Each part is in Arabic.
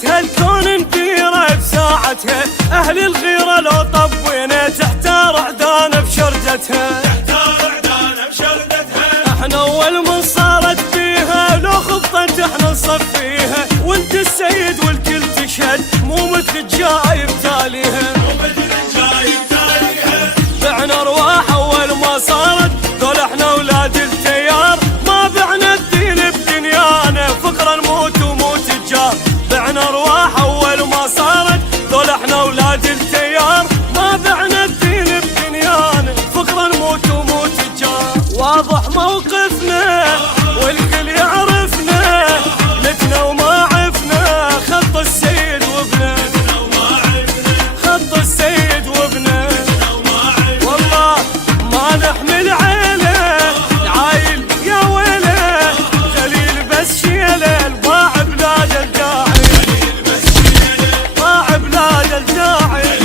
طقتها الكون انفيره بساعتها، أهل الغيرة لو طبينا تحتار عدانا بشردتها، احنا أول من صارت فيها لو خبطت احنا نصفيها، وانت السيد والكل تشهد مو مثل الجايب تاليها، بعنا ارواح أول ما صارت ذول احنا أولاد التيار، ما بعنا الدين بدنيانا فقرا نموت وموت الجار، بعنا ارواح أول ما صارت ذول احنا أولاد التيار، ما بعنا الدين بدنيانا فقرا نموت وموت الجار، واضح موقفنا والكل يعرفنا، متنا وما عفنا خط السيد وابنه، خط السيد وابنه، والله ما نحمل عيله العايل يا ويله، خليل بس شيله الباع بلاد الداعي، باع بلاد الداعي.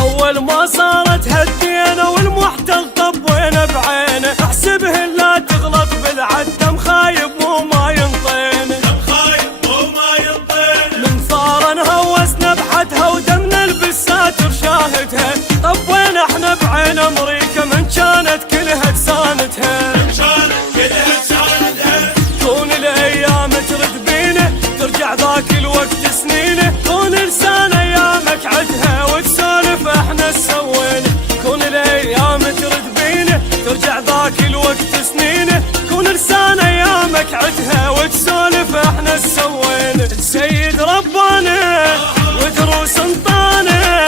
أول ما صارت هدينا والمحتل طبينا بعينه، احسبه لا تغلط بالعدم خايب مو ما ينطينا، من ثارة نهوسنا بحدها ودمنا البساتر شاهدها، طبينا احنا بعين امريكا من كانت كلها تساندها، كون الايام ترد بينا ترجع ذاك الوقت سنينه، كون لسان ايامك عدها وتسولف احنا سوينا، كون الايام ترد بينا ترجع ذاك الوقت سنينه، كون لسان ايامك عدها وتسولف احنا سوينا، السيد ربانا ودروس انطانا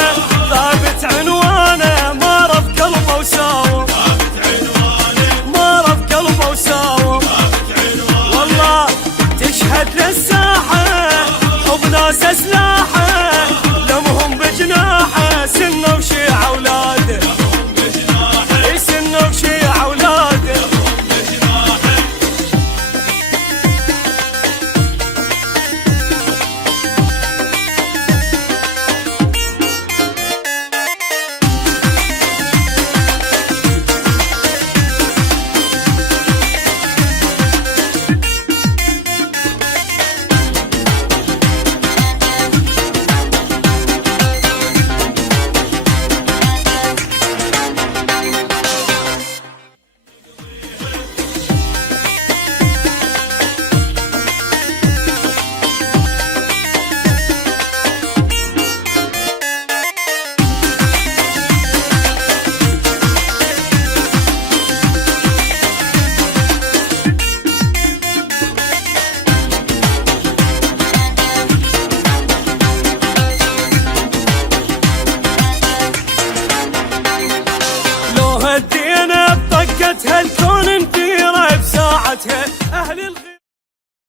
ثابت عنوانه، ما رف قلبه وساوم، ما رف قلبه وساوم، والله تشهد للساحه حب ناس سلاحه، لمهم بجناحه سنه وشيع اولاده، سنه وشيع اولاده. هدينا بطقتها الكون انفيره بساعتها، أهل